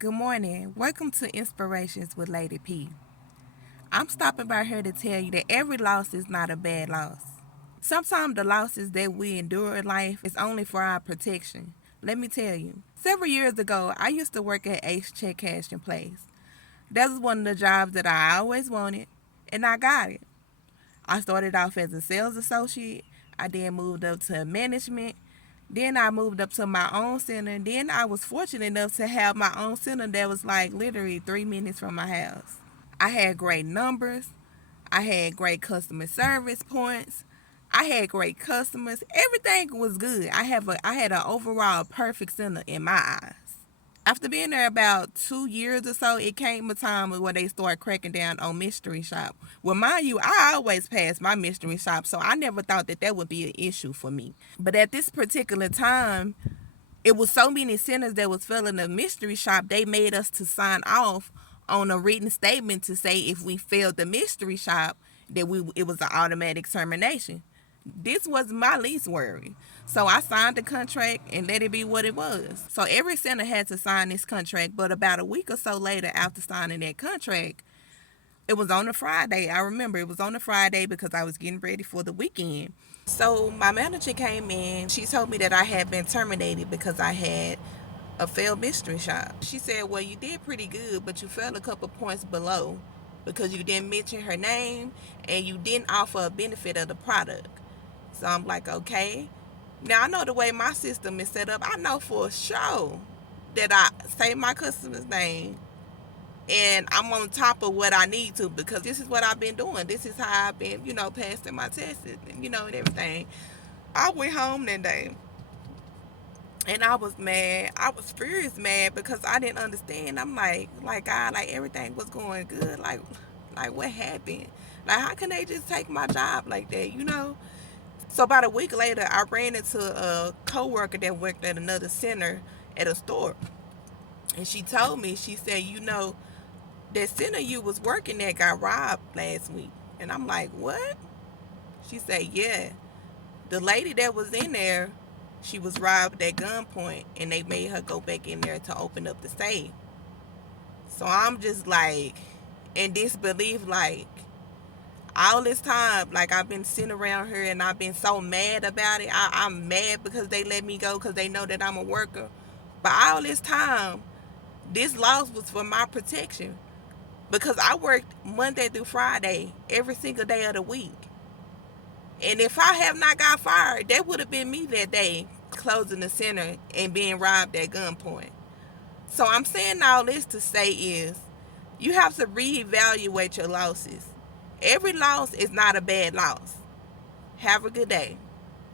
Good morning. Welcome to Inspirations with Lady P. I'm stopping by here to tell you that every loss is not a bad loss. Sometimes the losses that we endure in life is only for our protection. Let me tell you. Several years ago, I used to work at Ace Check Cash and Place. That was one of the jobs that I always wanted, and I got it. I started off as a sales associate. I then moved up to management. Then I moved up to my own center. Then I was fortunate enough to have my own center that was like literally 3 minutes from my house. I had great numbers. I had great customer service points. I had great customers. Everything was good. I had an overall perfect center in my eyes. After being there about 2 years or so, it came a time where they started cracking down on mystery shop. Well, mind you, I always passed my mystery shop, so I never thought that that would be an issue for me. But at this particular time, it was so many centers that was filling the mystery shop, they made us to sign off on a written statement to say if we failed the mystery shop, that it was an automatic termination. This was my least worry. So I signed the contract and let it be what it was. So every center had to sign this contract, but about a week or so later after signing that contract, it was on a Friday. I remember it was on a Friday because I was getting ready for the weekend. So my manager came in. She told me that I had been terminated because I had a failed mystery shop. She said, well, you did pretty good, but you fell a couple points below because you didn't mention her name and you didn't offer a benefit of the product. So I'm like, okay. Now I know the way my system is set up. I know for sure that I say my customer's name and I'm on top of what I need to because this is what I've been doing. This is how I've been, passing my tests and everything. I went home that day and I was mad. I was furious mad because I didn't understand. I'm like God, like everything was going good. Like what happened? Like how can they just take my job like that? So about a week later, I ran into a coworker that worked at another center at a store, and she told me, she said, that center you was working at got robbed last week, and I'm like, what? She said, yeah, the lady that was in there, she was robbed at gunpoint, and they made her go back in there to open up the safe. So I'm just like in disbelief, like all this time, like I've been sitting around here and I've been so mad about it. I'm mad because they let me go because they know that I'm a worker. But all this time, this loss was for my protection because I worked Monday through Friday every single day of the week. And if I have not got fired, that would have been me that day closing the center and being robbed at gunpoint. So I'm saying all this to say is you have to reevaluate your losses. Every loss is not a bad loss. Have a good day.